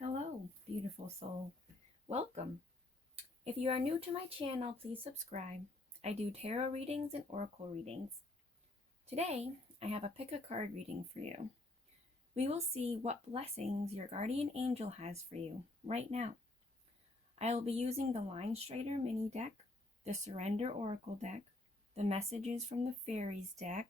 Hello, beautiful soul. Welcome. If you are new to my channel, please subscribe. I do tarot readings and oracle readings. Today, I have a pick a card reading for you. We will see what blessings your guardian angel has for you right now. I will be using the Linestrider mini deck, the Surrender Oracle deck, the messages from the Fairies deck,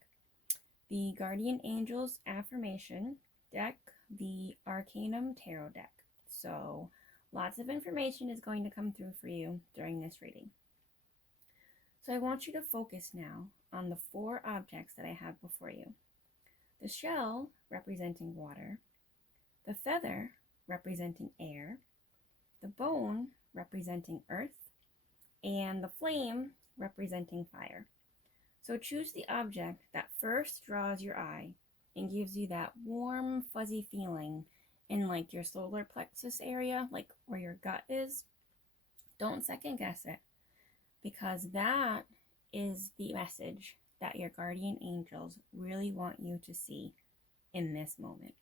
the Guardian Angels Affirmation deck, the Arcanum Tarot deck. So lots of information is going to come through for you during this reading. So I want you to focus now on the 4 objects that I have before you. The shell representing water, the feather representing air, the bone representing earth, and the flame representing fire. So choose the object that first draws your eye and gives you that warm, fuzzy feeling in like your solar plexus area, like where your gut is. Don't second guess it, because that is the message that your guardian angels really want you to see in this moment.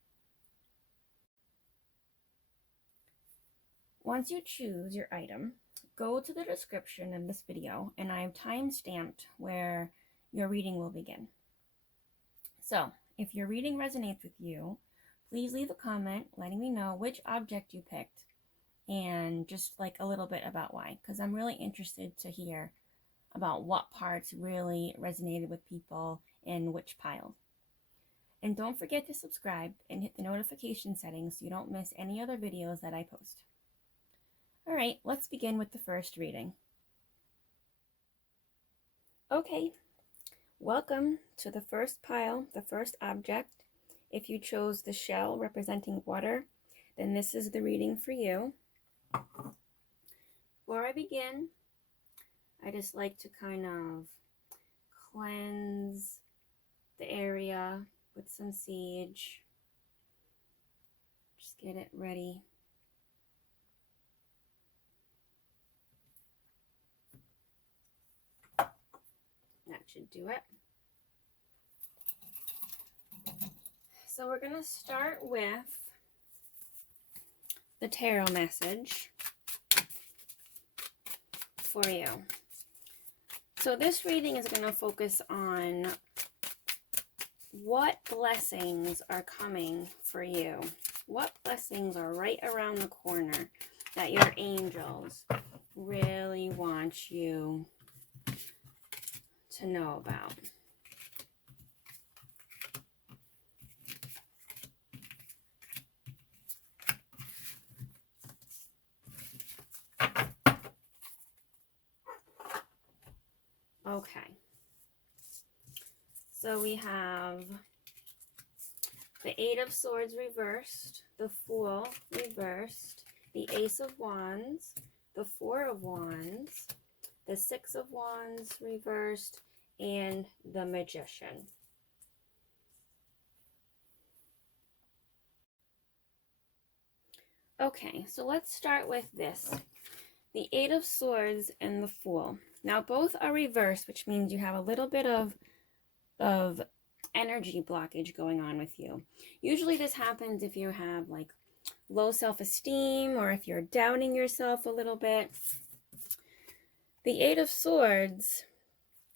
Once you choose your item, go to the description of this video, and I've time-stamped where your reading will begin. So, if your reading resonates with you, please leave a comment letting me know which object you picked and just like a little bit about why, because I'm really interested to hear about what parts really resonated with people in which pile. And don't forget to subscribe and hit the notification settings so you don't miss any other videos that I post. Alright, let's begin with the first reading. Okay, welcome to the first pile, the first object. If you chose the shell representing water, then this is the reading for you. Before I begin, I just like to kind of cleanse the area with some sage. Just get it ready. That should do it. So we're going to start with the tarot message for you. So this reading is going to focus on what blessings are coming for you. What blessings are right around the corner that your angels really want you to know about. Okay, so we have the 8 of Swords reversed, the Fool reversed, the Ace of Wands, the 4 of Wands, the 6 of Wands reversed, and the Magician. Okay, so let's start with this. The 8 of Swords and the Fool. Now both are reversed, which means you have a little bit of energy blockage going on with you. Usually this happens if you have like low self-esteem or if you're doubting yourself a little bit. The 8 of Swords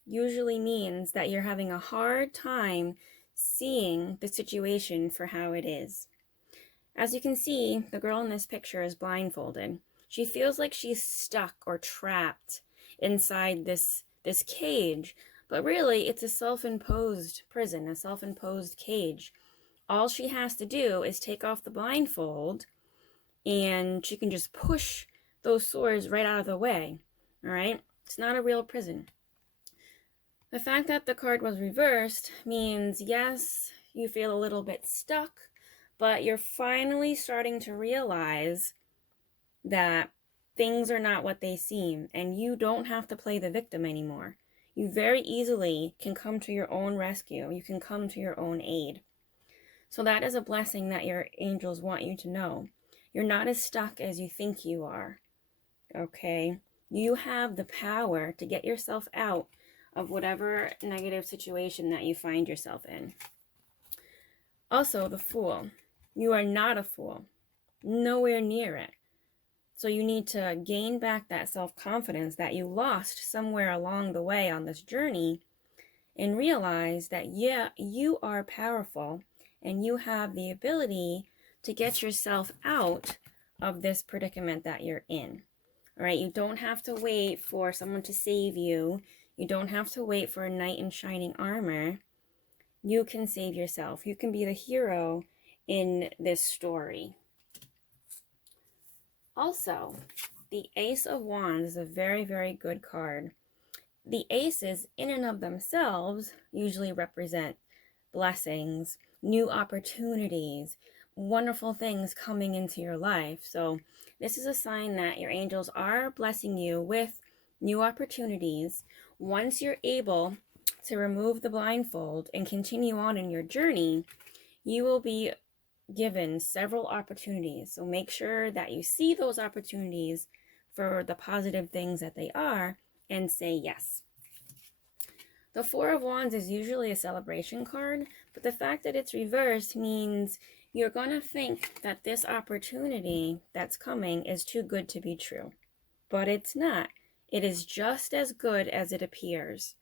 usually means that you're having a hard time seeing the situation for how it is. As you can see, the girl in this picture is blindfolded. She feels like she's stuck or trapped inside this cage, but really it's a self-imposed prison, a self-imposed cage. All she has to do is take off the blindfold and she can just push those swords right out of the way. All right, it's not a real prison. The fact that the card was reversed means, yes, you feel a little bit stuck, but you're finally starting to realize that things are not what they seem, and you don't have to play the victim anymore. You very easily can come to your own rescue. You can come to your own aid. So that is a blessing that your angels want you to know. You're not as stuck as you think you are. Okay? You have the power to get yourself out of whatever negative situation that you find yourself in. Also, the Fool. You are not a fool. nowhere near it. So you need to gain back that self-confidence that you lost somewhere along the way on this journey, and realize that, yeah, you are powerful and you have the ability to get yourself out of this predicament that you're in. All right, you don't have to wait for someone to save you. You don't have to wait for a knight in shining armor. You can save yourself. You can be the hero in this story. Also, the Ace of Wands is a very, very good card. The aces in and of themselves usually represent blessings, new opportunities, wonderful things coming into your life. So this is a sign that your angels are blessing you with new opportunities. Once you're able to remove the blindfold and continue on in your journey, you will be given several opportunities. So make sure that you see those opportunities for the positive things that they are and say yes. The Four of Wands is usually a celebration card, but the fact that it's reversed means you're going to think that this opportunity that's coming is too good to be true. But it's not. It is just as good as it appears.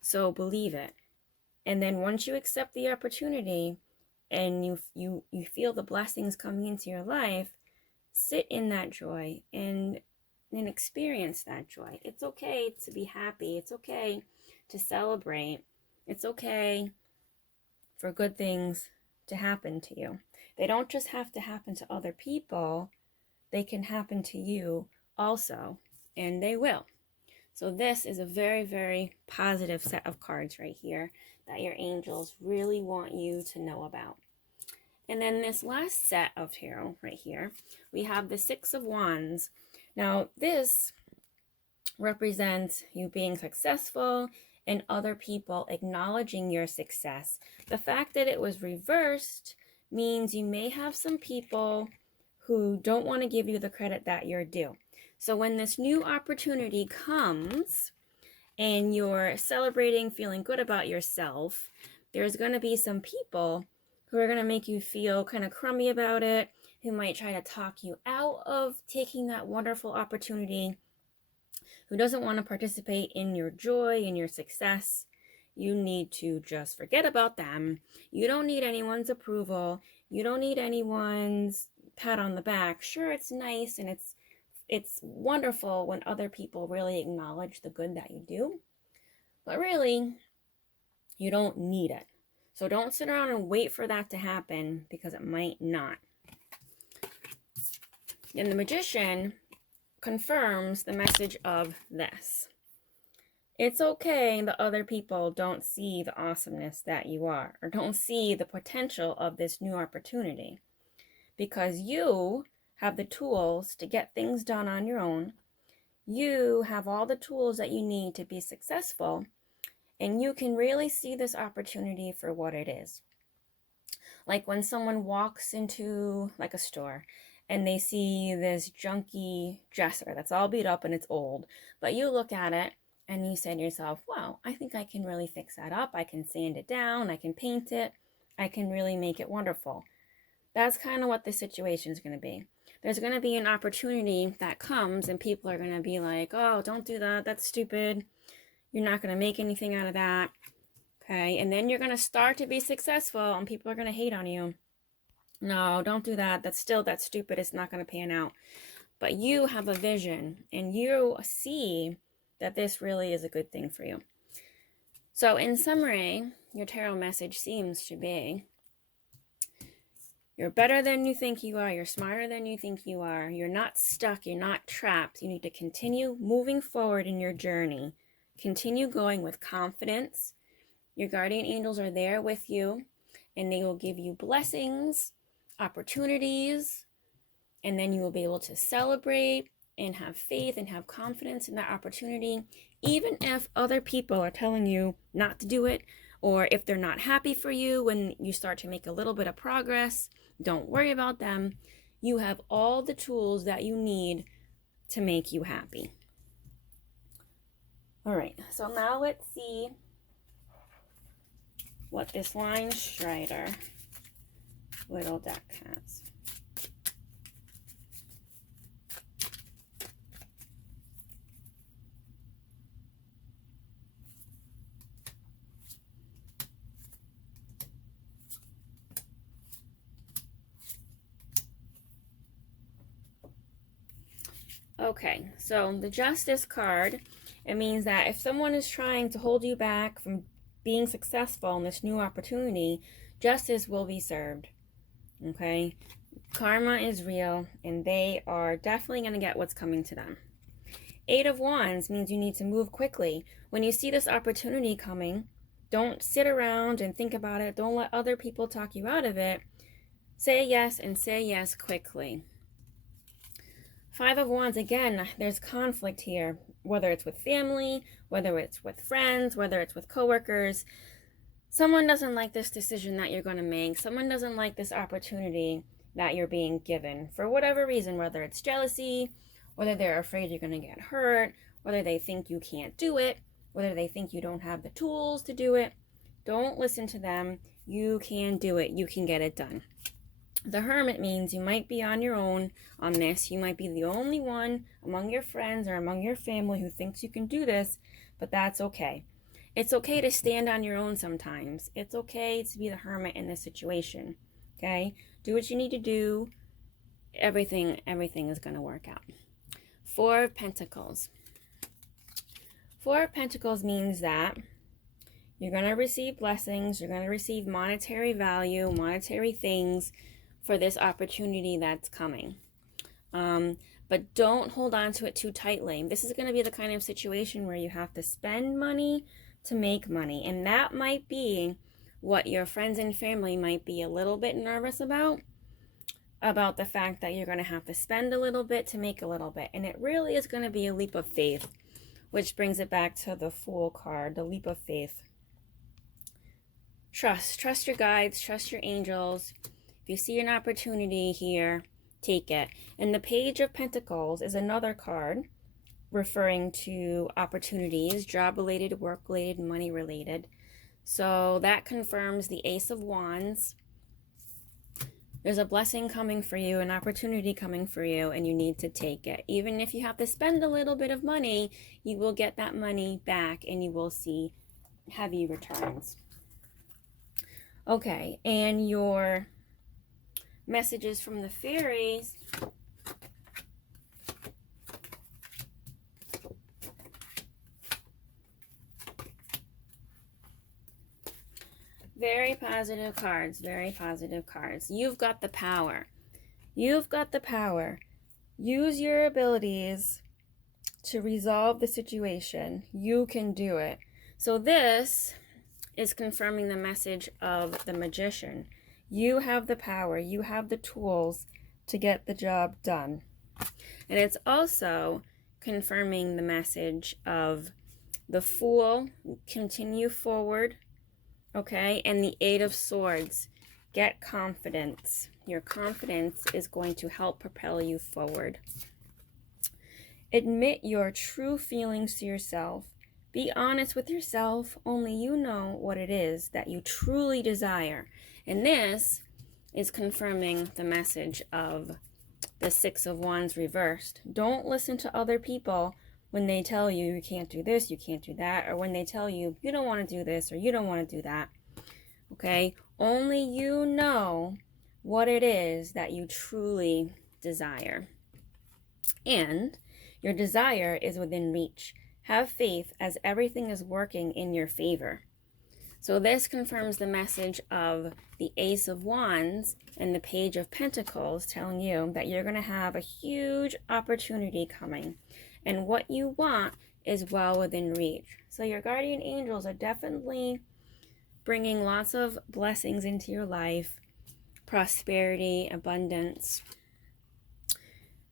So believe it. And then once you accept the opportunity and you feel the blessings coming into your life, sit in that joy and experience that joy. It's okay to be happy. It's okay to celebrate. It's okay for good things to happen to you. They don't just have to happen to other people. They can happen to you also, and they will. So this is a very, very positive set of cards right here that your angels really want you to know about. And then this last set of tarot right here, we have the Six of Wands. Now this represents you being successful and other people acknowledging your success. The fact that it was reversed means you may have some people who don't want to give you the credit that you're due. So when this new opportunity comes and you're celebrating, feeling good about yourself, there's going to be some people who are going to make you feel kind of crummy about it, who might try to talk you out of taking that wonderful opportunity, who doesn't want to participate in your joy and your success. You need to just forget about them. You don't need anyone's approval. You don't need anyone's pat on the back. Sure, it's nice and it's wonderful when other people really acknowledge the good that you do, but really, you don't need it. So don't sit around and wait for that to happen, because it might not. And the Magician confirms the message of this. It's okay that other people don't see the awesomeness that you are, or don't see the potential of this new opportunity, because you have the tools to get things done on your own. You have all the tools that you need to be successful, and you can really see this opportunity for what it is. Like when someone walks into like a store and they see this junky dresser that's all beat up and it's old, but you look at it and you say to yourself, wow, I think I can really fix that up. I can sand it down. I can paint it. I can really make it wonderful. That's kind of what the situation is going to be. There's going to be an opportunity that comes and people are going to be like, oh, don't do that. That's stupid. You're not going to make anything out of that. Okay. And then you're going to start to be successful and people are going to hate on you. No, don't do that. That's stupid. It's not going to pan out. But you have a vision and you see that this really is a good thing for you. So in summary, your tarot message seems to be, you're better than you think you are. You're smarter than you think you are. You're not stuck. You're not trapped. You need to continue moving forward in your journey. Continue going with confidence. Your guardian angels are there with you, and they will give you blessings, opportunities, and then you will be able to celebrate and have faith and have confidence in that opportunity, even if other people are telling you not to do it, or if they're not happy for you when you start to make a little bit of progress. Don't worry about them. You have all the tools that you need to make you happy. All right, so now let's see what this Linestrider little deck has. Okay, so the Justice card, it means that if someone is trying to hold you back from being successful in this new opportunity, justice will be served. Okay? Karma is real, and they are definitely going to get what's coming to them. Eight of Wands means you need to move quickly. When you see this opportunity coming, don't sit around and think about it. Don't let other people talk you out of it. Say yes, and say yes quickly. Five of Wands, again, there's conflict here, whether it's with family, whether it's with friends, whether it's with coworkers. Someone doesn't like this decision that you're going to make. Someone doesn't like this opportunity that you're being given for whatever reason, whether it's jealousy, whether they're afraid you're going to get hurt, whether they think you can't do it, whether they think you don't have the tools to do it. Don't listen to them. You can do it. You can get it done. The Hermit means you might be on your own on this. You might be the only one among your friends or among your family who thinks you can do this, but that's okay. It's okay to stand on your own sometimes. It's okay to be the hermit in this situation. Okay? Do what you need to do. Everything is going to work out. Four of Pentacles. Four of Pentacles means that you're going to receive blessings. You're going to receive monetary value, monetary things for this opportunity that's coming. But don't hold on to it too tightly. This is going to be the kind of situation where you have to spend money to make money. And that might be what your friends and family might be a little bit nervous about the fact that you're going to have to spend a little bit to make a little bit. And it really is going to be a leap of faith, which brings it back to the Fool card, the leap of faith. Trust your guides, trust your angels. If you see an opportunity here, take it. And the Page of Pentacles is another card referring to opportunities, job-related, work-related, money-related. So that confirms the Ace of Wands. There's a blessing coming for you, an opportunity coming for you, and you need to take it. Even if you have to spend a little bit of money, you will get that money back and you will see heavy returns. Okay, and your messages from the fairies. Very positive cards, very positive cards. You've got the power. You've got the power. Use your abilities to resolve the situation. You can do it. So this is confirming the message of the Magician. You have the power. You have the tools to get the job done. And it's also confirming the message of the Fool. Continue forward. Okay, and the Eight of Swords. Get confidence. Your confidence is going to help propel you forward. Admit your true feelings to yourself. Be honest with yourself. Only you know what it is that you truly desire. And this is confirming the message of the Six of Wands reversed. Don't listen to other people when they tell you you can't do this, you can't do that, or when they tell you you don't want to do this or you don't want to do that. Okay? Only you know what it is that you truly desire. And your desire is within reach. Have faith as everything is working in your favor. So this confirms the message of the Ace of Wands and the Page of Pentacles telling you that you're going to have a huge opportunity coming. And what you want is well within reach. So your guardian angels are definitely bringing lots of blessings into your life, prosperity, abundance.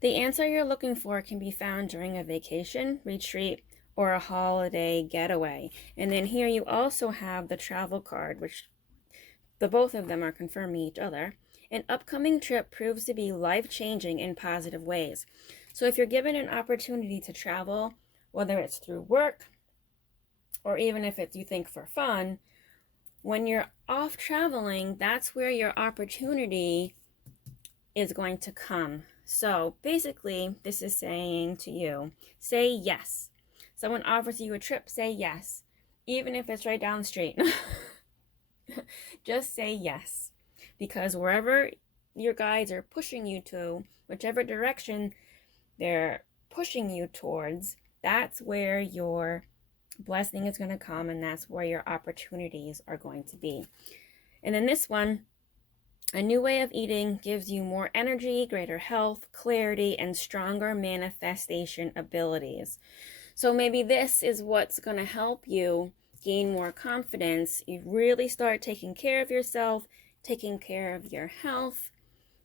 The answer you're looking for can be found during a vacation, retreat, or a holiday getaway. And then here you also have the travel card, which the both of them are confirming each other. An upcoming trip proves to be life-changing in positive ways. So if you're given an opportunity to travel, whether it's through work or even if it's you think for fun, when you're off traveling, that's where your opportunity is going to come. So basically, this is saying to you, say yes. Someone offers you a trip, say yes. Even if it's right down the street. Just say yes. Because wherever your guides are pushing you to, whichever direction they're pushing you towards, that's where your blessing is going to come, and that's where your opportunities are going to be. And in this one, a new way of eating gives you more energy, greater health, clarity, and stronger manifestation abilities. So maybe this is what's going to help you gain more confidence. You really start taking care of yourself, taking care of your health.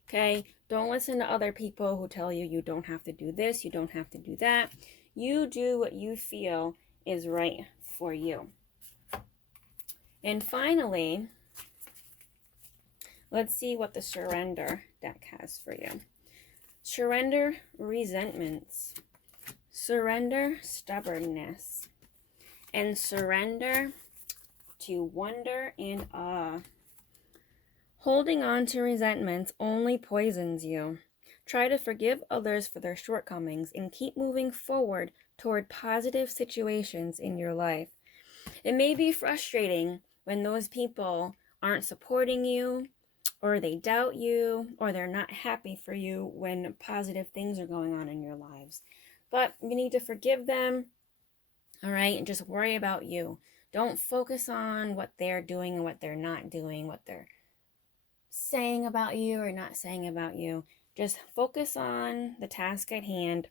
Okay? Don't listen to other people who tell you you don't have to do this, you don't have to do that. You do what you feel is right for you. And finally, let's see what the surrender deck has for you. Surrender resentments, surrender stubbornness, and surrender to wonder and awe. Holding on to resentments only poisons you. Try to forgive others for their shortcomings and keep moving forward toward positive situations in your life. It may be frustrating when those people aren't supporting you, or they doubt you, or they're not happy for you when positive things are going on in your lives. But you need to forgive them, all right, and just worry about you. Don't focus on what they're doing and what they're not doing, what they're saying about you or not saying about you. Just focus on the task at hand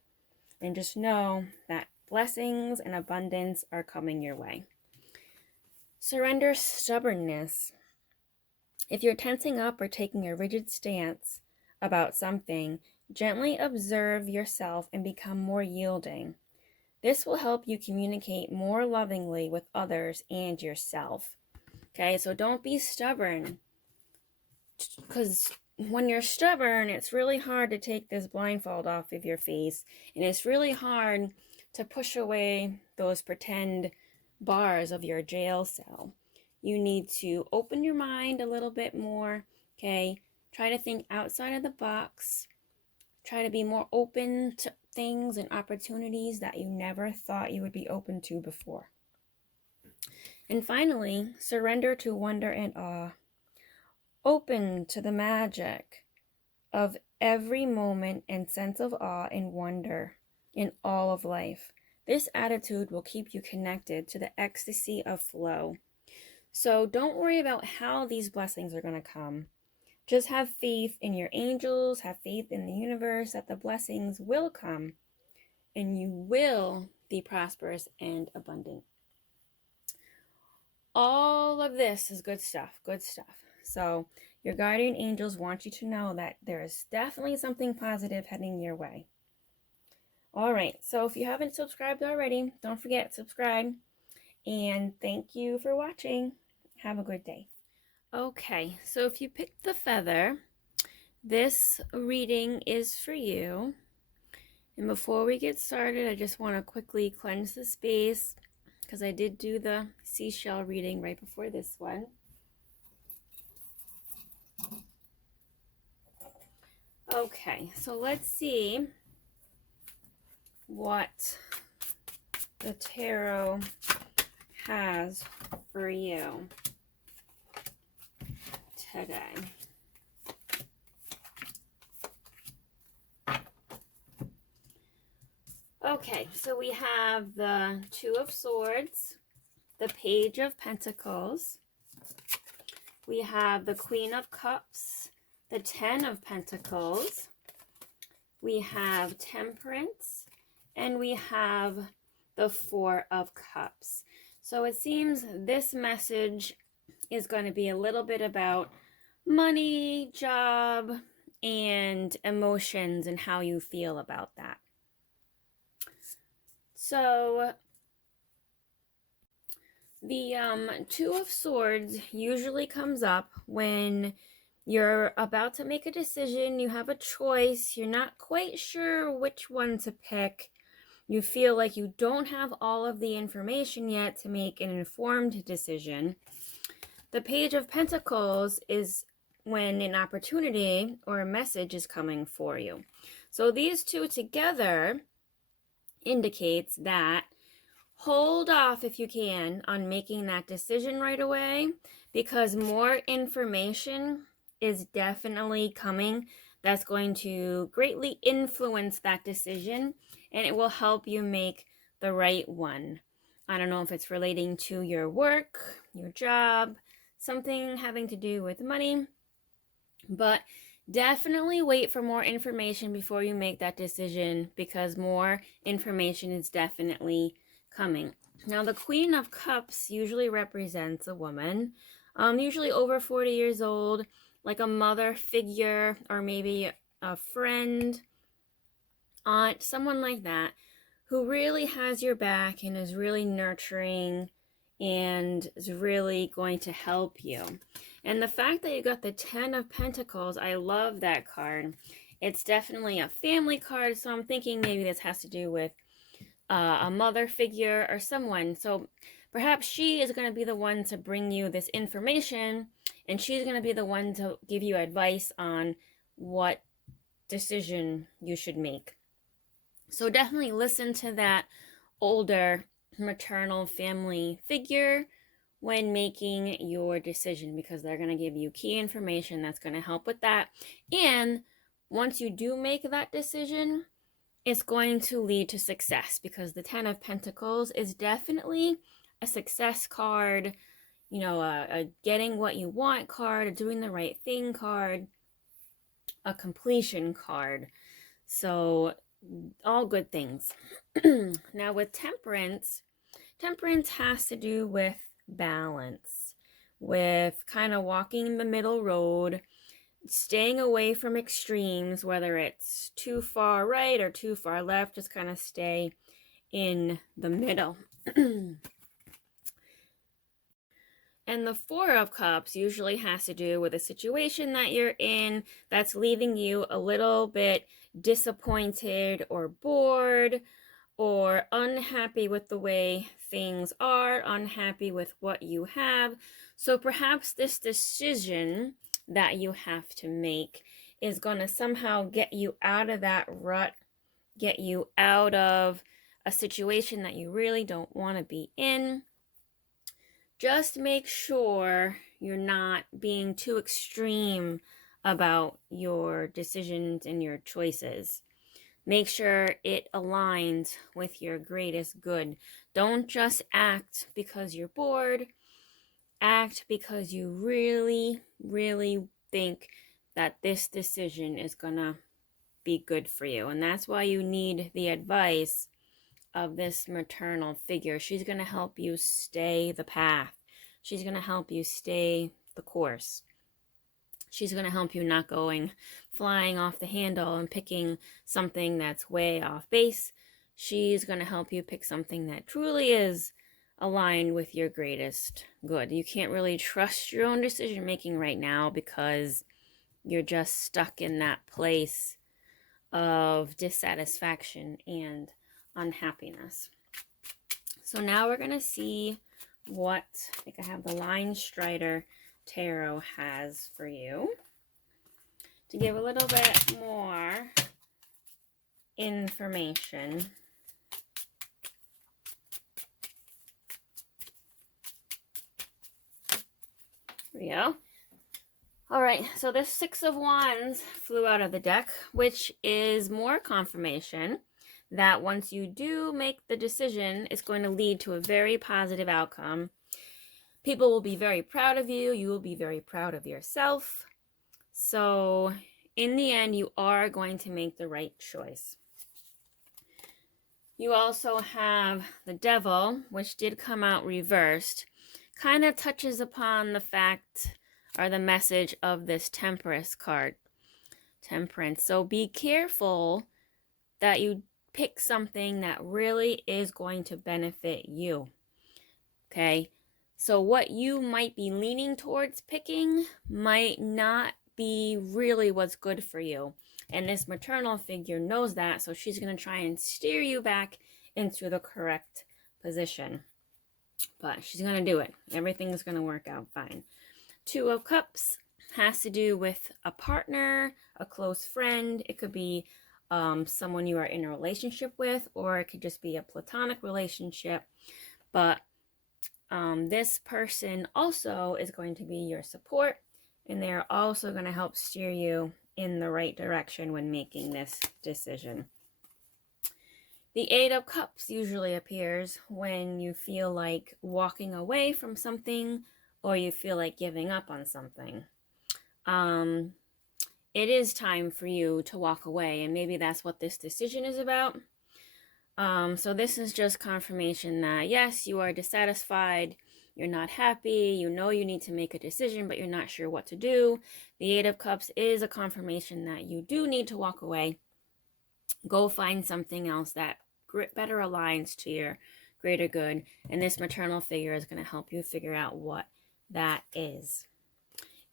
and just know that blessings and abundance are coming your way. Surrender stubbornness. If you're tensing up or taking a rigid stance about something, gently observe yourself and become more yielding. This will help you communicate more lovingly with others and yourself. Okay, so don't be stubborn, because when you're stubborn, it's really hard to take this blindfold off of your face, and it's really hard to push away those pretend bars of your jail cell. You need to open your mind a little bit more, okay? Try to think outside of the box. Try to be more open to things and opportunities that you never thought you would be open to before. And finally, surrender to wonder and awe. Open to the magic of every moment and sense of awe and wonder in all of life. This attitude will keep you connected to the ecstasy of flow. So don't worry about how these blessings are going to come. Just have faith in your angels, have faith in the universe that the blessings will come and you will be prosperous and abundant. All of this is good stuff, good stuff. So your guardian angels want you to know that there is definitely something positive heading your way. All right, so if you haven't subscribed already, don't forget to subscribe. And thank you for watching. Have a good day. Okay, so if you picked the feather, this reading is for you. And before we get started, I just want to quickly cleanse the space because I did do the seashell reading right before this one. Okay, so let's see what the tarot has for you today. Okay, so we have the Two of Swords, the Page of Pentacles, we have the Queen of Cups, the Ten of Pentacles, we have Temperance, and we have the Four of Cups. So it seems this message is going to be a little bit about money, job, and emotions and how you feel about that. So the Two of Swords usually comes up when you're about to make a decision, you have a choice, you're not quite sure which one to pick, you feel like you don't have all of the information yet to make an informed decision. The Page of Pentacles is when an opportunity or a message is coming for you. So these two together indicates that hold off if you can on making that decision right away, because more information is definitely coming that's going to greatly influence that decision and it will help you make the right one. I don't know if it's relating to your work, your job, something having to do with money, but definitely wait for more information before you make that decision, because more information is definitely coming. Now, the Queen of Cups usually represents a woman, usually over 40 years old, like a mother figure, or maybe a friend, aunt, someone like that, who really has your back and is really nurturing and is really going to help you. And the fact that you got the 10 of Pentacles, I love that card. It's definitely a family card, so I'm thinking maybe this has to do with a mother figure or someone. So perhaps she is going to be the one to bring you this information, and she's going to be the one to give you advice on what decision you should make. So definitely listen to that older maternal family figure when making your decision, because they're going to give you key information that's going to help with that. And once you do make that decision, it's going to lead to success, because the 10 of Pentacles is definitely a success card, you know, a getting what you want card, a doing the right thing card, a completion card. So all good things. Now with Temperance, Temperance has to do with balance, with kind of walking the middle road, staying away from extremes, whether it's too far right or too far left, just kind of stay in the middle. And the Four of Cups usually has to do with a situation that you're in that's leaving you a little bit disappointed or bored or unhappy with the way things are, unhappy with what you have. So perhaps this decision that you have to make is going to somehow get you out of that rut, get you out of a situation that you really don't want to be in. Just make sure you're not being too extreme about your decisions and your choices. Make sure it aligns with your greatest good. Don't just act because you're bored. Act because you really, really think that this decision is gonna be good for you. And that's why you need the advice of this maternal figure. She's gonna help you stay the path. She's gonna help you stay the course. She's going to help you not going flying off the handle and picking something that's way off base. She's going to help you pick something that truly is aligned with your greatest good. You can't really trust your own decision making right now because you're just stuck in that place of dissatisfaction and unhappiness. So now we're going to see what, I think I have the Linestrider Tarot has for you to give a little bit more information. There we go. All right, so this Six of Wands flew out of the deck, which is more confirmation that once you do make the decision, it's going to lead to a very positive outcome. People will be very proud of you. You will be very proud of yourself. So in the end, you are going to make the right choice. You also have the Devil, which did come out reversed. Kind of touches upon the fact or the message of this Temperance card. Temperance. So be careful that you pick something that really is going to benefit you. Okay? So what you might be leaning towards picking might not be really what's good for you. And this maternal figure knows that, so she's going to try and steer you back into the correct position. But she's going to do it. Everything's going to work out fine. Two of Cups has to do with a partner, a close friend. It could be someone you are in a relationship with, or it could just be a platonic relationship. But this person also is going to be your support, and they're also going to help steer you in the right direction when making this decision. The Eight of Cups usually appears when you feel like walking away from something or you feel like giving up on something. It is time for you to walk away, and maybe that's what this decision is about. So this is just confirmation that yes, you are dissatisfied, you're not happy, you know you need to make a decision, but you're not sure what to do. The Eight of Cups is a confirmation that you do need to walk away. Go find something else that better aligns to your greater good, and this maternal figure is going to help you figure out what that is.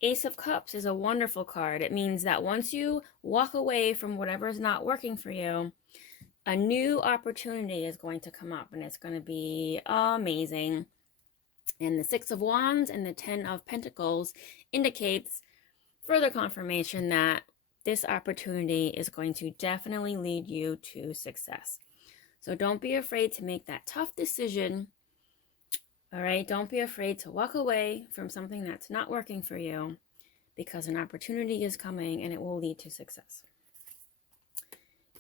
Ace of Cups is a wonderful card. It means that once you walk away from whatever is not working for you, a new opportunity is going to come up, and it's going to be amazing. And the Six of Wands and the Ten of Pentacles indicates further confirmation that this opportunity is going to definitely lead you to success. So don't be afraid to make that tough decision. All right, don't be afraid to walk away from something that's not working for you, because an opportunity is coming and it will lead to success.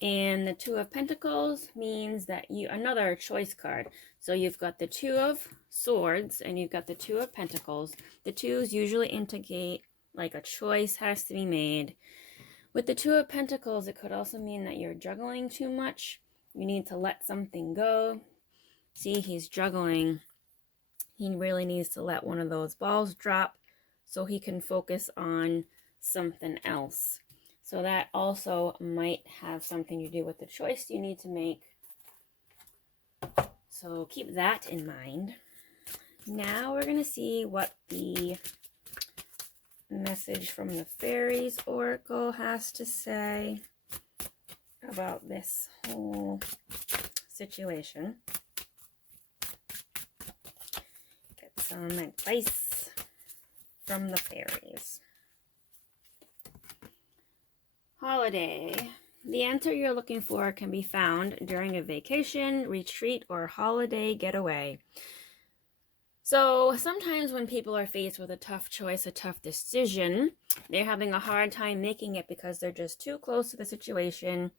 And the Two of Pentacles means that another choice card. So you've got the Two of Swords and you've got the Two of Pentacles. The twos usually indicate like a choice has to be made. With the Two of Pentacles, it could also mean that you're juggling too much. You need to let something go. See, he's juggling. He really needs to let one of those balls drop so he can focus on something else. So that also might have something to do with the choice you need to make. So keep that in mind. Now we're going to see what the message from the Faeries Oracle has to say about this whole situation. Get some advice from the fairies. Holiday. The answer you're looking for can be found during a vacation, retreat, or holiday getaway. So sometimes when people are faced with a tough choice, a tough decision, they're having a hard time making it because they're just too close to the situation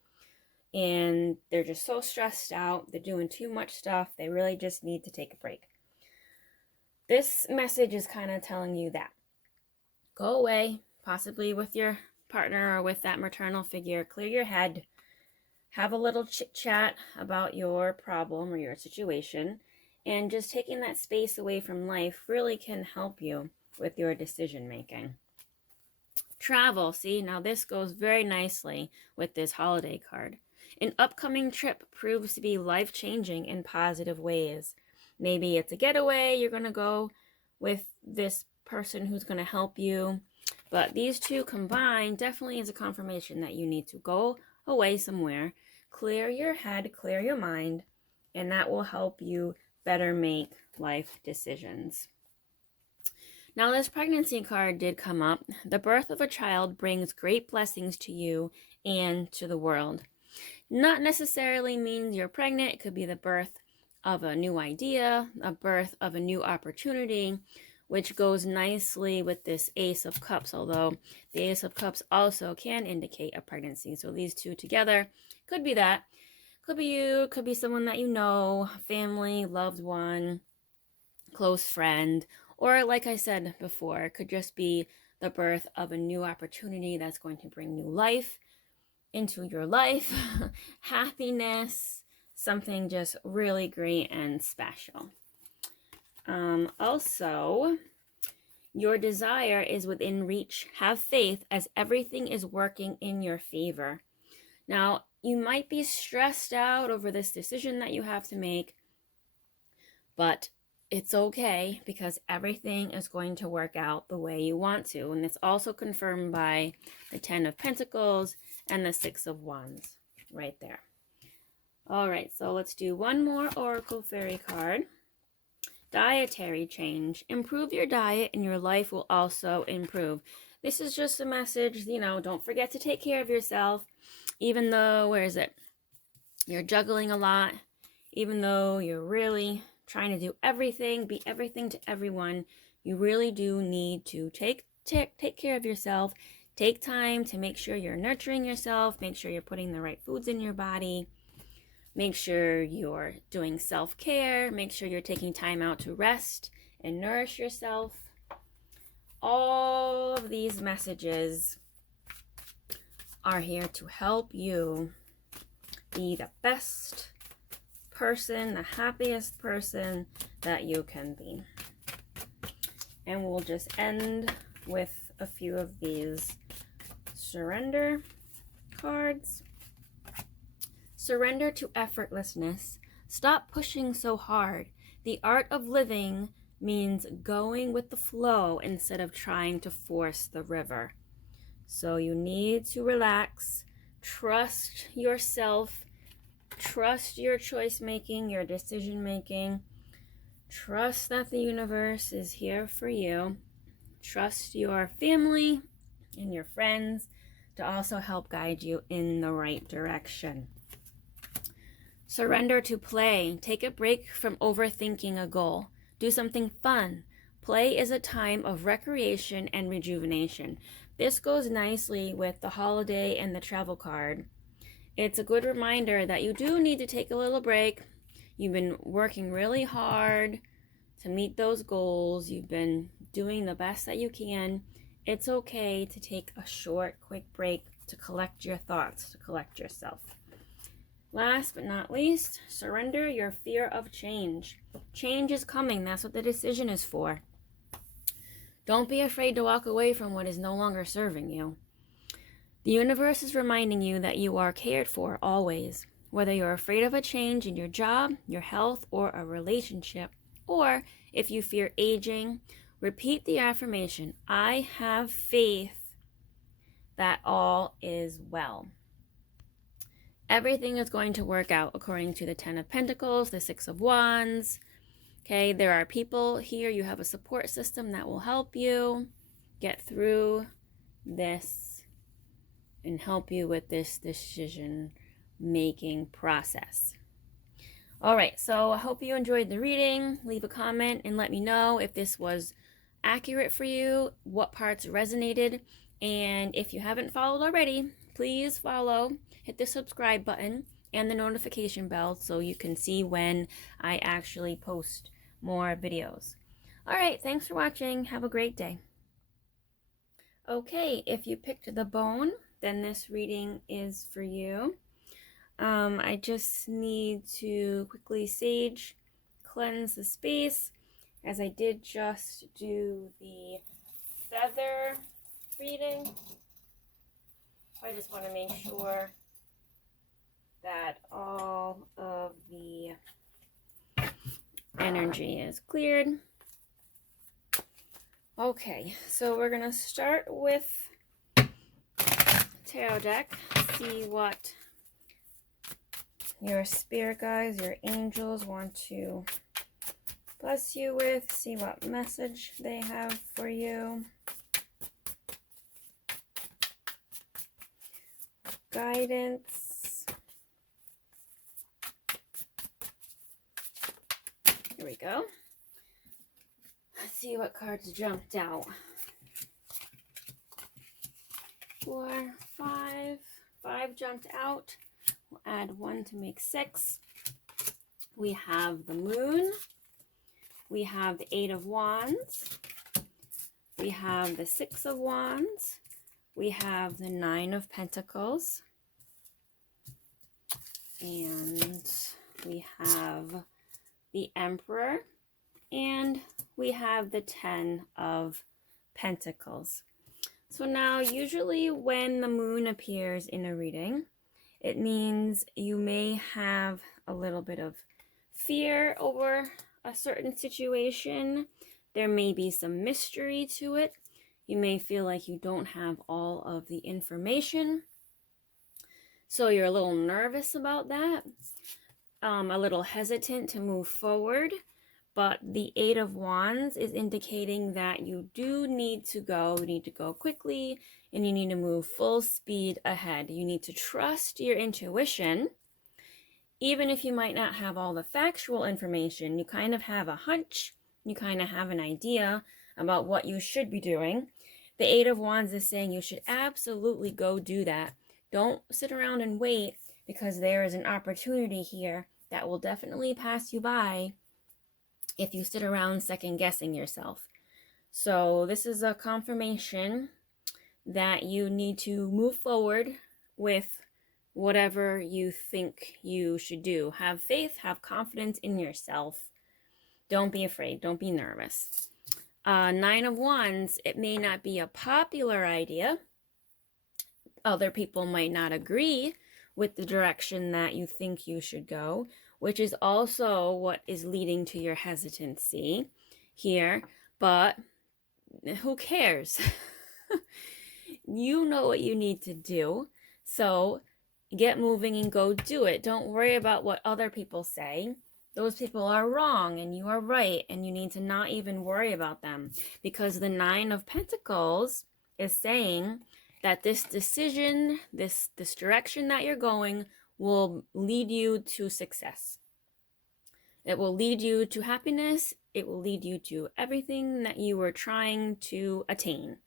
and they're just so stressed out. They're doing too much stuff. They really just need to take a break. This message is kind of telling you that. Go away, possibly with your partner or with that maternal figure. Clear your head. Have a little chit chat about your problem or your situation. And just taking that space away from life really can help you with your decision making. Travel. See, now this goes very nicely with this holiday card. An upcoming trip proves to be life-changing in positive ways. Maybe it's a getaway. You're going to go with this person who's going to help you. But these two combined definitely is a confirmation that you need to go away somewhere, clear your head, clear your mind, and that will help you better make life decisions. Now, this pregnancy card did come up. The birth of a child brings great blessings to you and to the world. Not necessarily means you're pregnant. It could be the birth of a new idea, a birth of a new opportunity, which goes nicely with this Ace of Cups, although the Ace of Cups also can indicate a pregnancy. So these two together could be that. Could be you, could be someone that you know, family, loved one, close friend, or like I said before, it could just be the birth of a new opportunity that's going to bring new life into your life, happiness, something just really great and special. Also, your desire is within reach. Have faith as everything is working in your favor. Now, you might be stressed out over this decision that you have to make, but it's okay because everything is going to work out the way you want to. And it's also confirmed by the Ten of Pentacles and the Six of Wands right there. All right, so let's do one more Oracle Fairy card. Dietary change. Improve your diet and your life will also improve. This is just a message, don't forget to take care of yourself. Even though, you're juggling a lot, even though you're really trying to do everything, be everything to everyone, you really do need to take care of yourself. Take time to make sure you're nurturing yourself, make sure you're putting the right foods in your body. Make sure you're doing self-care. Make sure you're taking time out to rest and nourish yourself. All of these messages are here to help you be the best person, the happiest person that you can be. And we'll just end with a few of these surrender cards. Surrender to effortlessness. Stop pushing so hard. The art of living means going with the flow instead of trying to force the river. So you need to relax, trust yourself, trust your choice making, your decision making. Trust that the universe is here for you. Trust your family and your friends to also help guide you in the right direction. Surrender to play. Take a break from overthinking a goal. Do something fun. Play is a time of recreation and rejuvenation. This goes nicely with the holiday and the travel card. It's a good reminder that you do need to take a little break. You've been working really hard to meet those goals. You've been doing the best that you can. It's okay to take a short, quick break to collect your thoughts, to collect yourself. Last but not least, surrender your fear of change. Change is coming. That's what the decision is for. Don't be afraid to walk away from what is no longer serving you. The universe is reminding you that you are cared for always. Whether you're afraid of a change in your job, your health, or a relationship, or if you fear aging, repeat the affirmation, I have faith that all is well. Everything is going to work out according to the 10 of Pentacles, the 6 of Wands. Okay, there are people here. You have a support system that will help you get through this and help you with this decision-making process. All right, so I hope you enjoyed the reading. Leave a comment and let me know if this was accurate for you, what parts resonated, and if you haven't followed already, please follow. Hit the subscribe button and the notification bell so you can see when I actually post more videos. All right, thanks for watching. Have a great day. Okay, if you picked the bone, then this reading is for you. I just need to quickly sage cleanse the space, as I did just do the feather reading. I just want to make sure that all of the energy is cleared. Okay, so we're going to start with tarot deck, see what your spirit guides, your angels want to bless you with, see what message they have for you. Guidance. Here we go. Let's see what cards jumped out. 4, 5. 5 jumped out. We'll add 1 to make 6. We have the Moon. We have the 8 of Wands. We have the 6 of Wands. We have the 9 of Pentacles. And we have the Emperor. And we have the 10 of Pentacles. So now, usually when the Moon appears in a reading, it means you may have a little bit of fear over a certain situation. There may be some mystery to it. You may feel like you don't have all of the information. So you're a little nervous about that, a little hesitant to move forward. But the 8 of Wands is indicating that you do need to go. You need to go quickly, and you need to move full speed ahead. You need to trust your intuition. Even if you might not have all the factual information, you kind of have a hunch. You kind of have an idea about what you should be doing. The 8 of Wands is saying you should absolutely go do that. Don't sit around and wait. because there is an opportunity here that will definitely pass you by if you sit around second guessing yourself. So this is a confirmation that you need to move forward with whatever you think you should do. Have faith, have confidence in yourself. Don't be afraid, don't be nervous. Nine of Wands, it may not be a popular idea. Other people might not agree with the direction that you think you should go, which is also what is leading to your hesitancy here. But who cares? You know what you need to do. So get moving and go do it. Don't worry about what other people say. Those people are wrong and you are right, and you need to not even worry about them, because the Nine of Pentacles is saying that this decision, this direction that you're going will lead you to success. It will lead you to happiness. It will lead you to everything that you were trying to attain.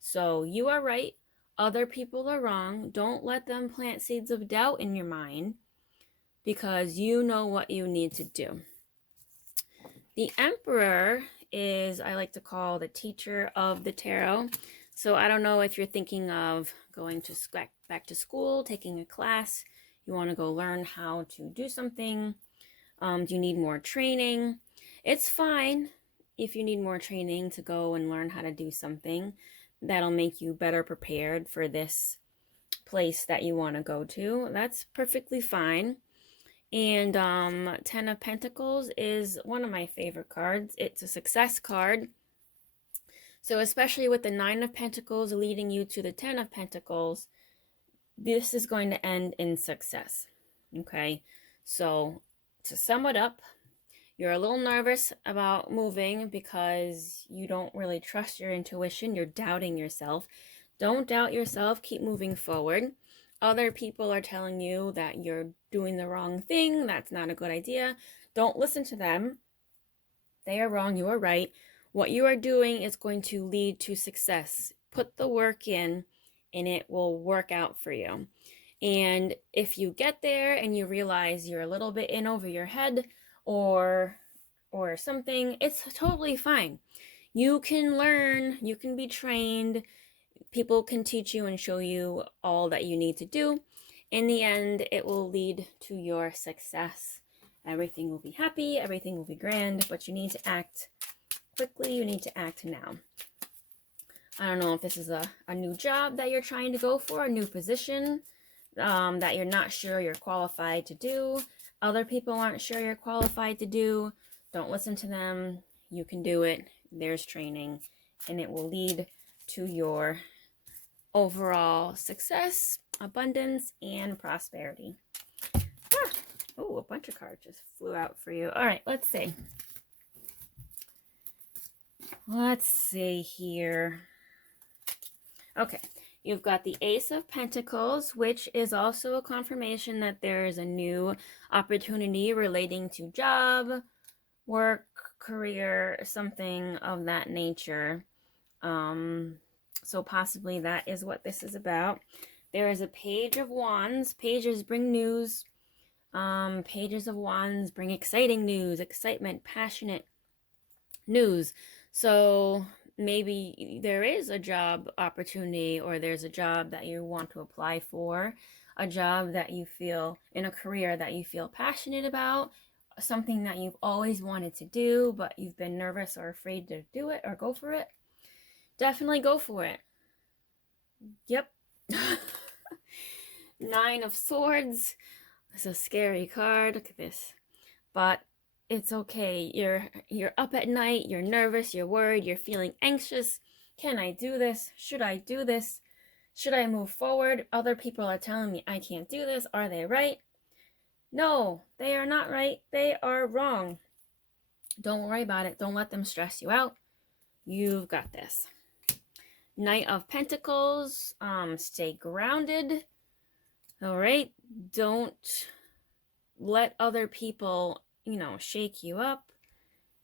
So you are right. Other people are wrong. Don't let them plant seeds of doubt in your mind, because you know what you need to do. The Emperor is, I like to call, the teacher of the tarot. So I don't know if you're thinking of going to back to school, taking a class, you want to go learn how to do something. Do you need more training? It's fine if you need more training to go and learn how to do something. That'll make you better prepared for this place that you want to go to. That's perfectly fine. And Ten of Pentacles is one of my favorite cards. It's a success card. So especially with the Nine of Pentacles leading you to the Ten of Pentacles, this is going to end in success. Okay, so to sum it up, you're a little nervous about moving because you don't really trust your intuition. You're doubting yourself. Don't doubt yourself. Keep moving forward. Other people are telling you that you're doing the wrong thing. That's not a good idea. Don't listen to them. They are wrong. You are right. What you are doing is going to lead to success. Put the work in and it will work out for you. And if you get there and you realize you're a little bit in over your head or something, it's totally fine. You can learn, you can be trained. People can teach you and show you all that you need to do. In the end, it will lead to your success. Everything will be happy, everything will be grand, but you need to act quickly, you need to act now. I don't know if this is a new job that you're trying to go for, a new position that you're not sure you're qualified to do. Other people aren't sure you're qualified to do. Don't listen to them. You can do it. There's training, and it will lead to your overall success, abundance, and prosperity. Oh, a bunch of cards just flew out for you. All right, let's see. Let's see here. Okay, you've got the Ace of Pentacles, which is also a confirmation that there is a new opportunity relating to job, work, career, something of that nature. So possibly that is what this is about. There is a Page of Wands. Pages bring news. Pages of Wands bring exciting news, excitement, passionate news. So maybe there is a job opportunity, or there's a job that you want to apply for, a job that you feel, in a career that you feel passionate about, something that you've always wanted to do, but you've been nervous or afraid to do it or go for it. Definitely go for it. Yep. Nine of Swords. It's a scary card. Look at this. But it's okay. You're up at night, you're nervous, you're worried, you're feeling anxious. Can I do this? Should I do this? Should I move forward? Other people are telling me I can't do this. Are they right? No, they are not right. They are wrong. Don't worry about it. Don't let them stress you out. You've got this. Knight of Pentacles. Stay grounded. All right. Don't let other people, shake you up.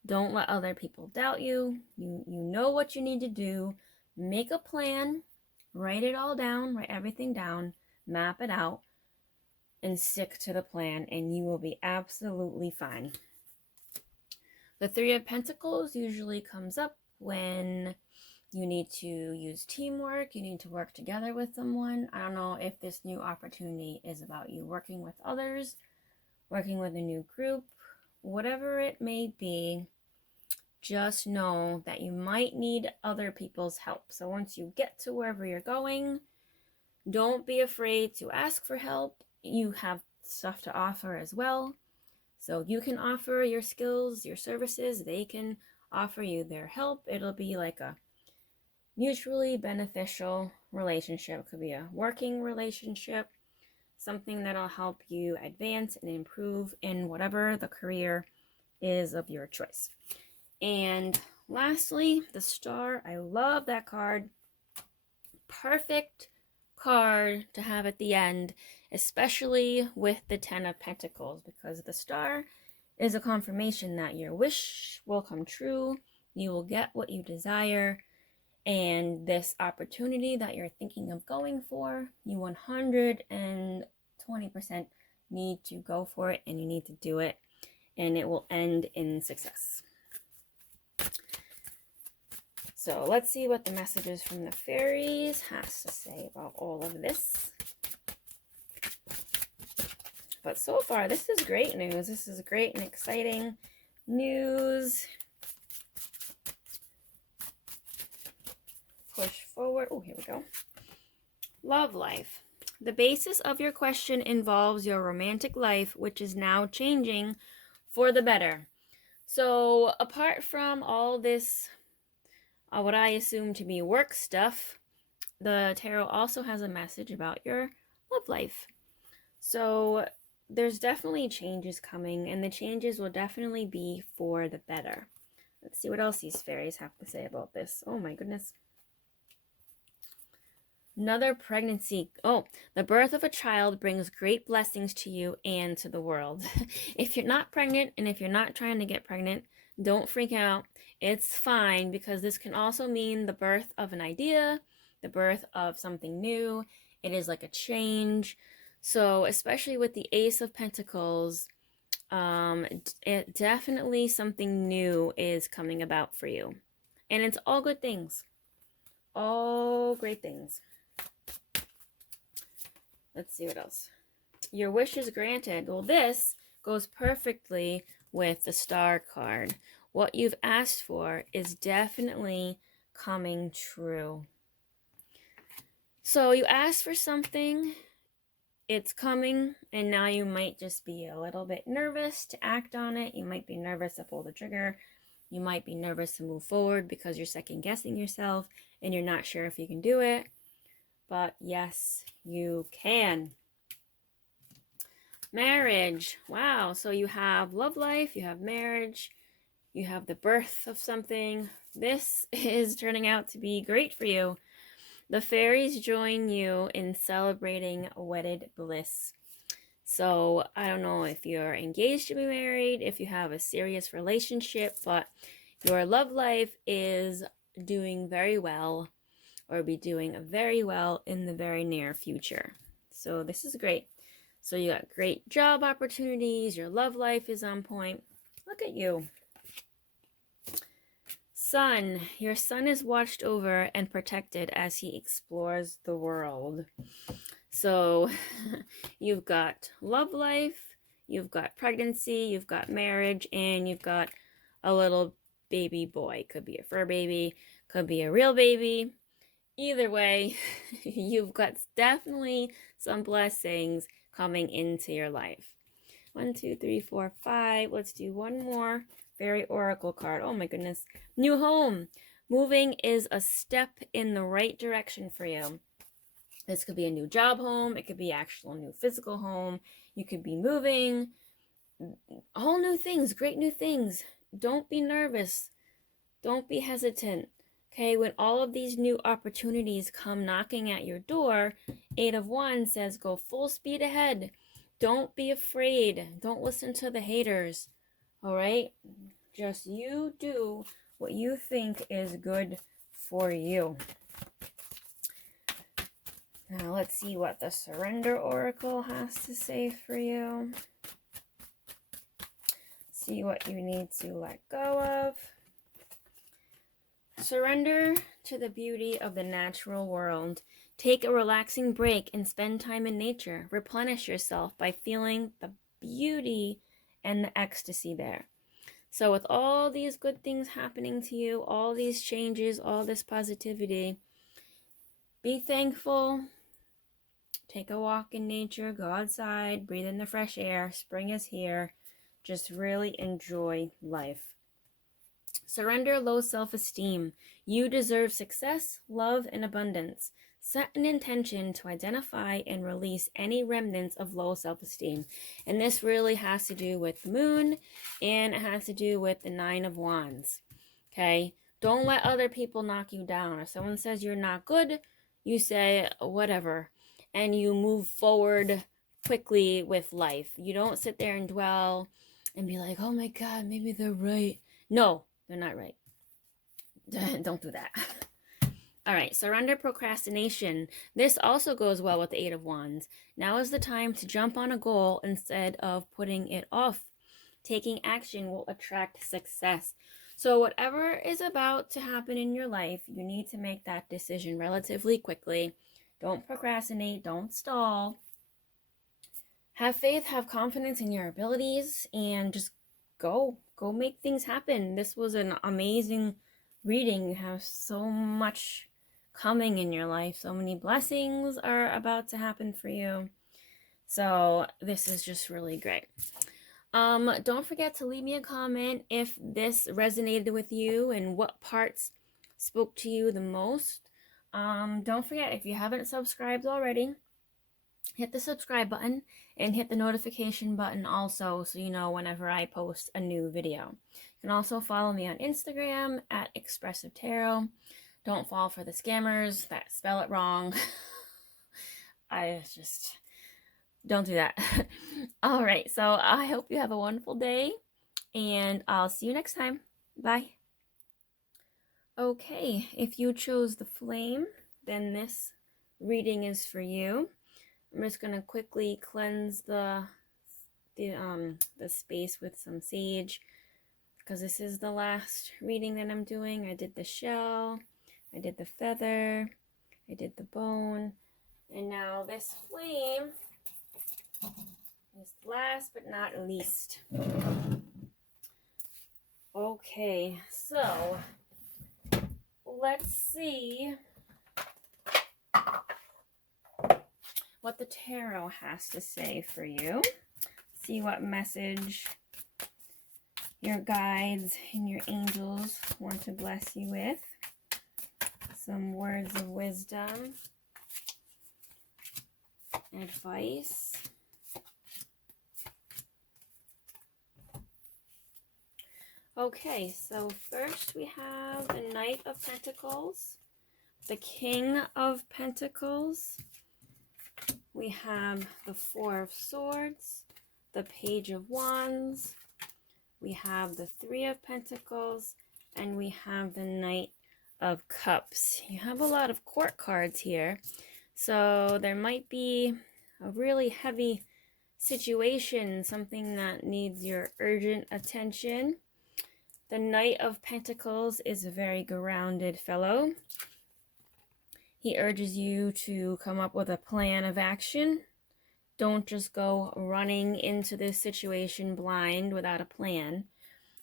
Don't let other people doubt you. You know what you need to do. Make a plan. Write it all down. Write everything down. Map it out. and stick to the plan, and you will be absolutely fine. The Three of Pentacles usually comes up when you need to use teamwork, you need to work together with someone. I don't know if this new opportunity is about you working with others, working with a new group, whatever it may be. Just know that you might need other people's help. So once you get to wherever you're going, don't be afraid to ask for help. You have stuff to offer as well. So you can offer your skills, your services. They can offer you their help. It'll be like a mutually beneficial relationship. It could be a working relationship, something that'll help you advance and improve in whatever the career is of your choice. And lastly, the Star. I love that card. Perfect card to have at the end, especially with the Ten of Pentacles, because the Star is a confirmation that your wish will come true. You will get what you desire. And this opportunity that you're thinking of going for, you 120% need to go for it, and you need to do it, and it will end in success. So let's see what the messages from the fairies has to say about all of this. But so far, this is great news. This is great and exciting news. Push forward. Oh, here we go. Love life. The basis of your question involves your romantic life, which is now changing for the better. So apart from all this, what I assume to be work stuff, the tarot also has a message about your love life. So there's definitely changes coming, and the changes will definitely be for the better. Let's see what else these fairies have to say about this. Oh my goodness. Another pregnancy. Oh, the birth of a child brings great blessings to you and to the world. If you're not pregnant, and if you're not trying to get pregnant, don't freak out. It's fine, because this can also mean the birth of an idea, the birth of something new. It is like a change. So especially with the Ace of Pentacles, it definitely something new is coming about for you. And it's all good things. All great things. Let's see what else. Your wish is granted. Well, this goes perfectly with the Star card. What you've asked for is definitely coming true. So you asked for something, it's coming, and now you might just be a little bit nervous to act on it. You might be nervous to pull the trigger. You might be nervous to move forward because you're second guessing yourself and you're not sure if you can do it. But yes, you can. Marriage. Wow. So you have love life, you have marriage, you have the birth of something. This is turning out to be great for you. The fairies join you in celebrating wedded bliss. So I don't know if you're engaged to be married, if you have a serious relationship, but your love life is doing very well, or be doing very well in the very near future. So this is great. So you got great job opportunities. Your love life is on point. Look at you. Sun. Your son is watched over and protected as he explores the world. So you've got love life, you've got pregnancy, you've got marriage, and you've got a little baby boy. Could be a fur baby, could be a real baby. Either way, you've got definitely some blessings coming into your life. 1, 2, 3, 4, 5. Let's do one more Fairy Oracle card. Oh my goodness. New home. Moving is a step in the right direction for you. This could be a new job home. It could be actual new physical home. You could be moving. All new things, great new things. Don't be nervous. Don't be hesitant. Okay, when all of these new opportunities come knocking at your door, 8 of Wands says go full speed ahead. Don't be afraid. Don't listen to the haters. All right? Just you do what you think is good for you. Now let's see what the Surrender Oracle has to say for you. See what you need to let go of. Surrender to the beauty of the natural world. Take a relaxing break and spend time in nature. Replenish yourself by feeling the beauty and the ecstasy there. So with all these good things happening to you, all these changes, all this positivity, be thankful. Take a walk in nature, go outside, breathe in the fresh air. Spring is here. Just really enjoy life. Surrender low self-esteem. You deserve success, love, and abundance. Set an intention to identify and release any remnants of low self-esteem. And this really has to do with the moon, and it has to do with the 9 of Wands. Okay? Don't let other people knock you down. If someone says you're not good, you say whatever, and you move forward quickly with life. You don't sit there and dwell and be like, oh my God, maybe they're right. No, they're not right. Don't do that. All right, surrender procrastination. This also goes well with the 8 of Wands. Now is the time to jump on a goal instead of putting it off. Taking action will attract success. So whatever is about to happen in your life, you need to make that decision relatively quickly. Don't procrastinate, don't stall. Have faith, have confidence in your abilities, and just go make things happen. This was an amazing reading. You have so much coming in your life. So many blessings are about to happen for you. So this is just really great. Don't forget to leave me a comment if this resonated with you and what parts spoke to you the most. Don't forget, if you haven't subscribed already, hit the subscribe button and hit the notification button also, so you know whenever I post a new video. You can also follow me on Instagram at expressivetarot. Don't fall for the scammers that spell it wrong. I just don't do that. All right, so I hope you have a wonderful day, and I'll see you next time. Bye. Okay, if you chose the flame, then this reading is for you. I'm just gonna quickly cleanse the space with some sage, because this is the last reading that I'm doing. I did the shell, I did the feather, I did the bone, and now this flame is last but not least. Okay, so let's see what the tarot has to say for you. See what message your guides and your angels want to bless you with. Some words of wisdom, advice. Okay, so first we have the Knight of Pentacles, the King of Pentacles. We have the 4 of Swords, the Page of Wands. We have the 3 of Pentacles, and we have the Knight of Cups. You have a lot of court cards here, so there might be a really heavy situation, something that needs your urgent attention. The Knight of Pentacles is a very grounded fellow. He urges you to come up with a plan of action. Don't just go running into this situation blind without a plan.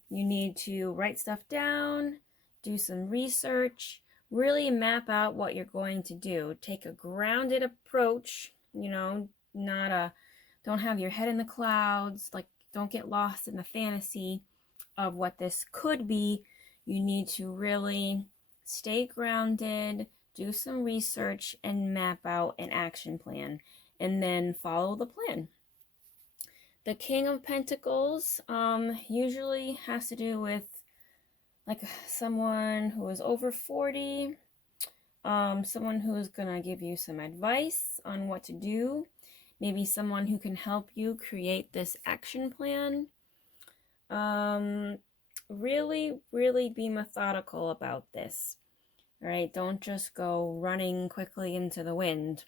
You need to write stuff down, do some research, really map out what you're going to do. Take a grounded approach, you know, don't have your head in the clouds, like don't get lost in the fantasy of what this could be. You need to really stay grounded, do some research, and map out an action plan, and then follow the plan. The King of Pentacles usually has to do with like someone who is over 40, someone who's gonna give you some advice on what to do, maybe someone who can help you create this action plan. Really be methodical about this. All right, don't just go running quickly into the wind.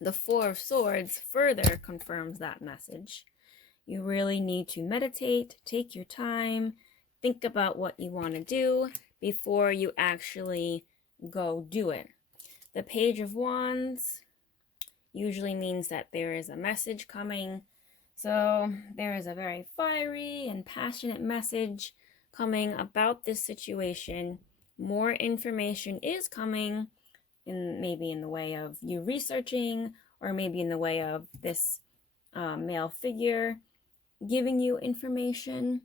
The Four of Swords further confirms that message. You really need to meditate, take your time, think about what you want to do before you actually go do it. The Page of Wands usually means that there is a message coming. So there is a very fiery and passionate message coming about this situation. More information is coming, maybe in the way of you researching, or maybe in the way of this male figure giving you information.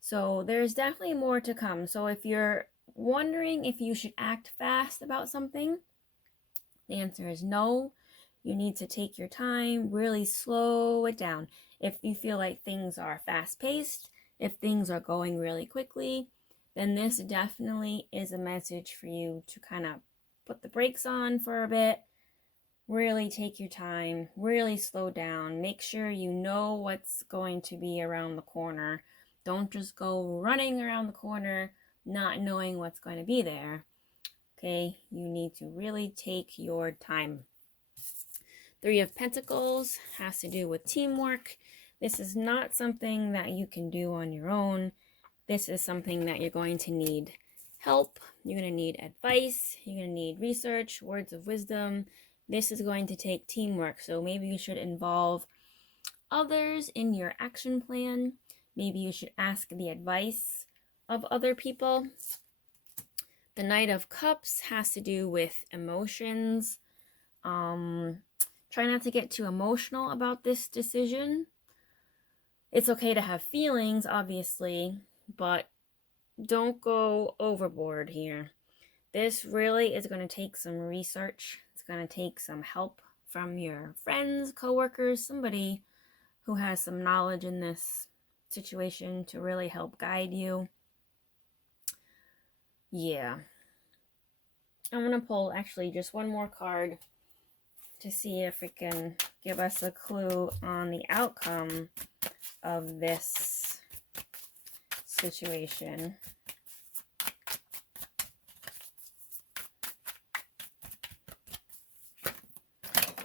So there's definitely more to come. So if you're wondering if you should act fast about something, the answer is no. You need to take your time, really slow it down. If you feel like things are fast-paced, if things are going really quickly, then this definitely is a message for you to kind of put the brakes on for a bit. Really take your time, really slow down. Make sure you know what's going to be around the corner. Don't just go running around the corner, not knowing what's going to be there. Okay, you need to really take your time. Three of Pentacles has to do with teamwork. This is not something that you can do on your own. This is something that you're going to need help. You're going to need advice. You're going to need research, words of wisdom. This is going to take teamwork. So maybe you should involve others in your action plan. Maybe you should ask the advice of other people. The Knight of Cups has to do with emotions. Try not to get too emotional about this decision. It's okay to have feelings, obviously, but don't go overboard here. This really is going to take some research. It's going to take some help from your friends, coworkers, somebody who has some knowledge in this situation to really help guide you. Yeah. I'm going to pull actually just one more card to see if it can give us a clue on the outcome of this situation.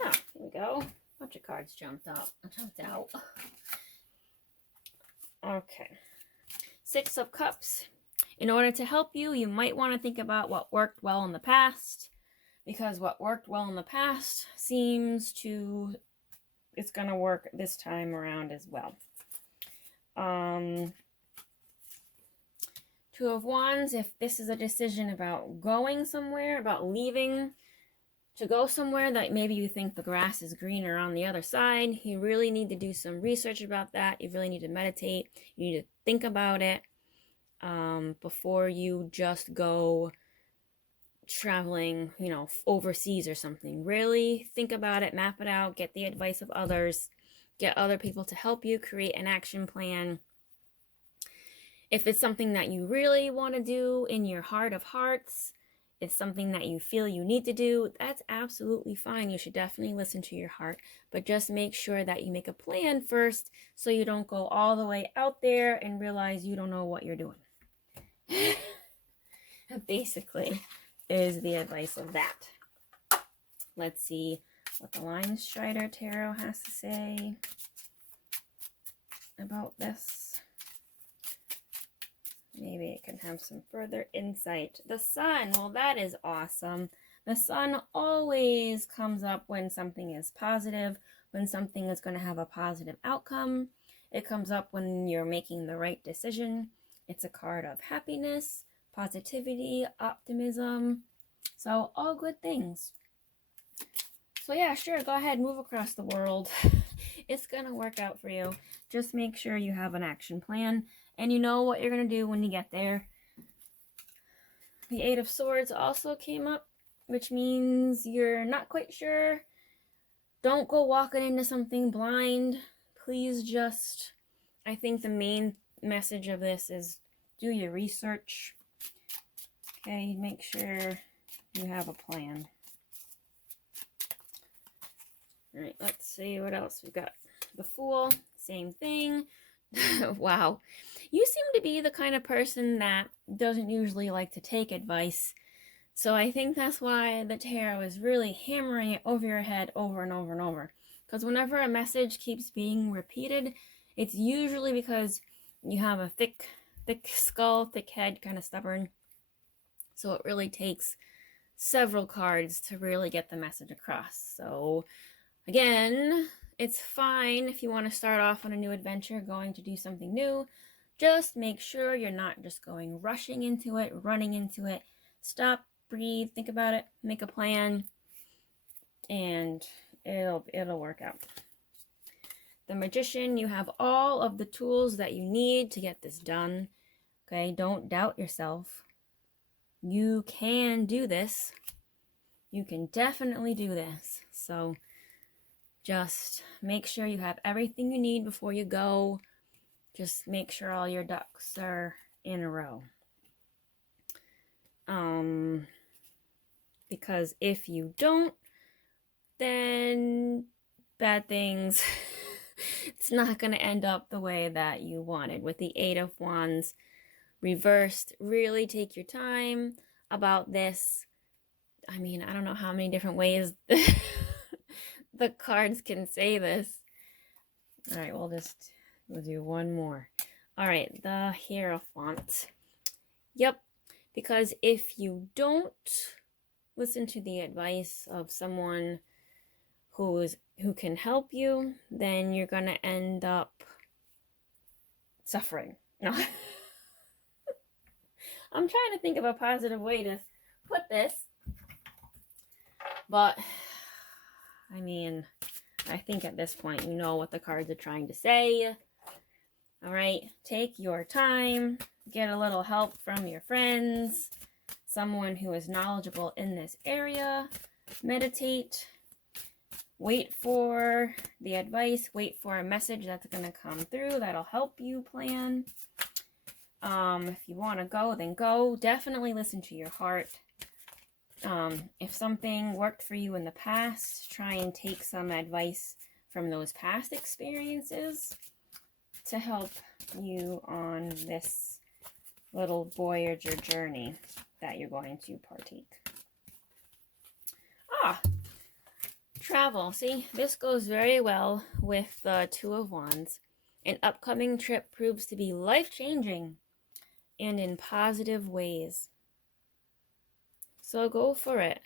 Oh, here we go. A bunch of cards jumped out. Okay. Six of Cups. In order to help you, you might want to think about what worked well in the past, because what worked well in the past seems to, it's going to work this time around as well. Two of Wands, if this is a decision about going somewhere, about leaving to go somewhere that maybe you think the grass is greener on the other side, you really need to do some research about that. You really need to meditate. You need to think about it before you just go traveling, overseas or something. Really think about it, map it out, get the advice of others, get other people to help you create an action plan. If it's something that you really want to do in your heart of hearts, it's something that you feel you need to do, that's absolutely fine. You should definitely listen to your heart, but just make sure that you make a plan first so you don't go all the way out there and realize you don't know what you're doing. Basically is the advice of that. Let's see what the Linestrider Tarot has to say about this. Maybe it can have some further insight. The Sun, well, that is awesome. The Sun always comes up when something is positive, when something is going to have a positive outcome. It comes up when you're making the right decision. It's a card of happiness, positivity, optimism. So all good things. So yeah, sure, go ahead, move across the world. It's going to work out for you. Just make sure you have an action plan and you know what you're going to do when you get there. The Eight of Swords also came up, which means you're not quite sure. Don't go walking into something blind. Please just, I think the main message of this is do your research. Okay, make sure you have a plan. All right, let's see what else we've got. The Fool, same thing. Wow. You seem to be the kind of person that doesn't usually like to take advice. So I think that's why the tarot is really hammering it over your head over and over and over. Because whenever a message keeps being repeated, it's usually because you have a thick skull, thick head, kind of stubborn. So it really takes several cards to really get the message across. So again, it's fine if you want to start off on a new adventure, going to do something new. Just make sure you're not just going rushing into it, running into it. Stop, breathe, think about it, make a plan, and it'll work out. The Magician, you have all of the tools that you need to get this done. Okay, don't doubt yourself. You can do this. You can definitely do this. So just make sure you have everything you need before you go. Just make sure all your ducks are in a row. Because if you don't, then bad things, it's not going to end up the way that you wanted. With the Eight of Wands reversed, really take your time about this. I mean, I don't know how many different ways the cards can say this. All right, we'll do one more. All right, the Hierophant. Yep, because if you don't listen to the advice of someone who can help you, then you're gonna end up suffering. No. I'm trying to think of a positive way to put this, but I mean, I think at this point you know what the cards are trying to say. All right, take your time, get a little help from your friends, someone who is knowledgeable in this area, meditate, wait for the advice, wait for a message that's going to come through that'll help you plan. If you want to go, then go. Definitely listen to your heart. If something worked for you in the past, try and take some advice from those past experiences to help you on this little Voyager journey that you're going to partake. Travel. See, this goes very well with the Two of Wands. An upcoming trip proves to be life-changing and in positive ways. So go for it.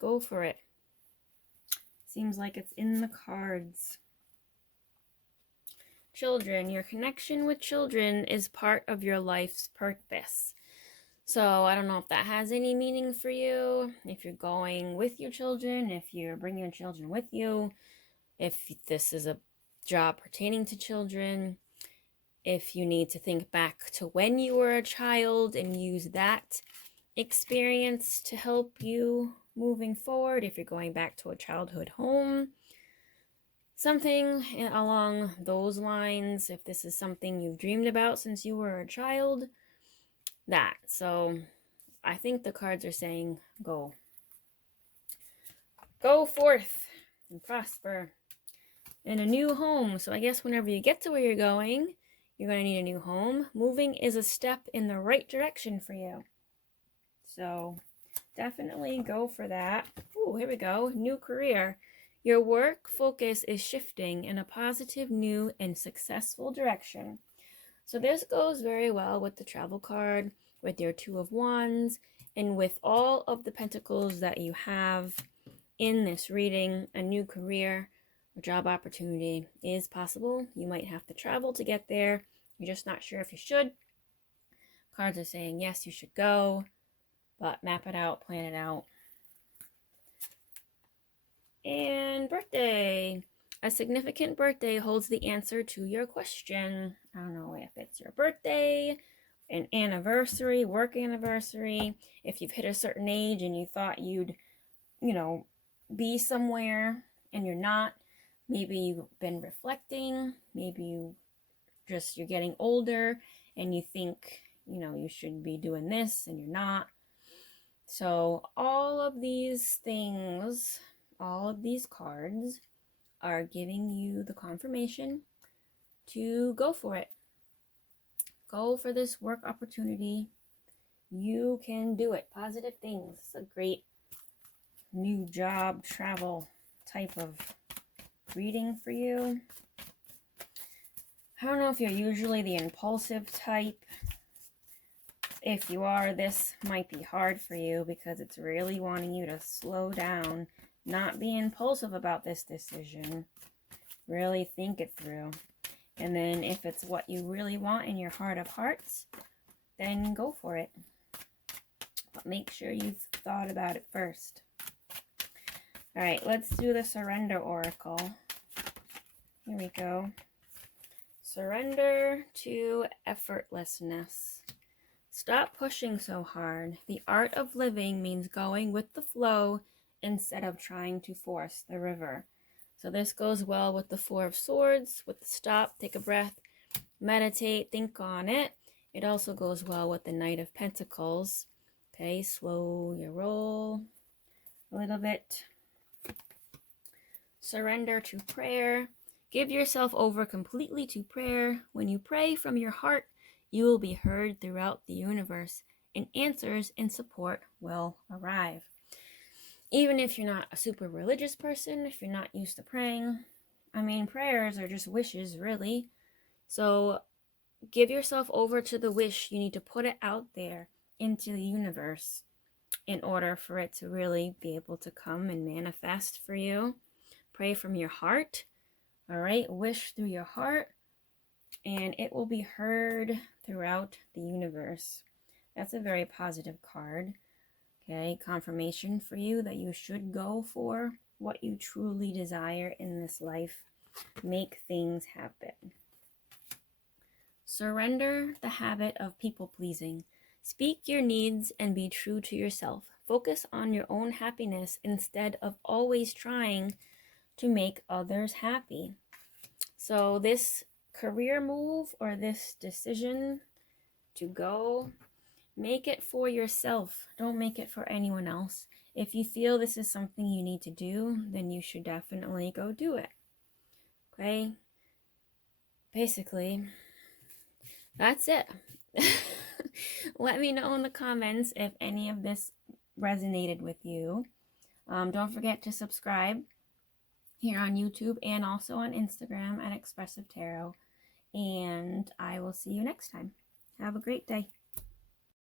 Go for it. Seems like it's in the cards. Children. Your connection with children is part of your life's purpose. So I don't know if that has any meaning for you, if you're going with your children, if you're bringing your children with you, if this is a job pertaining to children, if you need to think back to when you were a child and use that experience to help you moving forward, if you're going back to a childhood home, something along those lines, if this is something you've dreamed about since you were a child, that. So I think the cards are saying go. Go forth and prosper in a new home. So I guess whenever you get to where you're going, you're going to need a new home. Moving is a step in the right direction for you. So definitely go for that. Ooh, here we go. New career. Your work focus is shifting in a positive, new, and successful direction. So this goes very well with the travel card, with your Two of Wands, and with all of the pentacles that you have in this reading. A new career or job opportunity is possible. You might have to travel to get there. You're just not sure if you should. Cards are saying yes, you should go, but map it out, plan it out. And birthday. A significant birthday holds the answer to your question. I don't know if it's your birthday, an anniversary, work anniversary, if you've hit a certain age and you thought you'd, be somewhere and you're not. Maybe you've been reflecting. Maybe you're getting older and you think, you should be doing this and you're not. So all of these things, all of these cards are giving you the confirmation to go for it. Go for this work opportunity. You can do it. Positive things. It's a great new job, travel type of reading for you. I don't know if you're usually the impulsive type. If you are, this might be hard for you because it's really wanting you to slow down, not be impulsive about this decision. Really think it through. And then if it's what you really want in your heart of hearts, then go for it. But make sure you've thought about it first. All right, let's do the Surrender Oracle. Here we go. Surrender to effortlessness. Stop pushing so hard. The art of living means going with the flow instead of trying to force the river. So this goes well with the Four of Swords, with the stop, take a breath, meditate, think on it. It also goes well with the Knight of Pentacles. Okay, slow your roll a little bit. Surrender to prayer. Give yourself over completely to prayer. When you pray from your heart, you will be heard throughout the universe, and answers and support will arrive. Even if you're not a super religious person, if you're not used to praying, I mean, prayers are just wishes, really. So give yourself over to the wish. You need to put it out there into the universe in order for it to really be able to come and manifest for you. Pray from your heart. All right, wish through your heart, and it will be heard throughout the universe. That's a very positive card. Okay, confirmation for you that you should go for what you truly desire in this life. Make things happen. Surrender the habit of people pleasing. Speak your needs and be true to yourself. Focus on your own happiness instead of always trying to make others happy. So this career move or this decision to go, make it for yourself. Don't make it for anyone else. If you feel this is something you need to do, then you should definitely go do it. Okay? Basically, that's it. Let me know in the comments if any of this resonated with you. Don't forget to subscribe here on YouTube and also on Instagram at Expressive Tarot. And I will see you next time. Have a great day.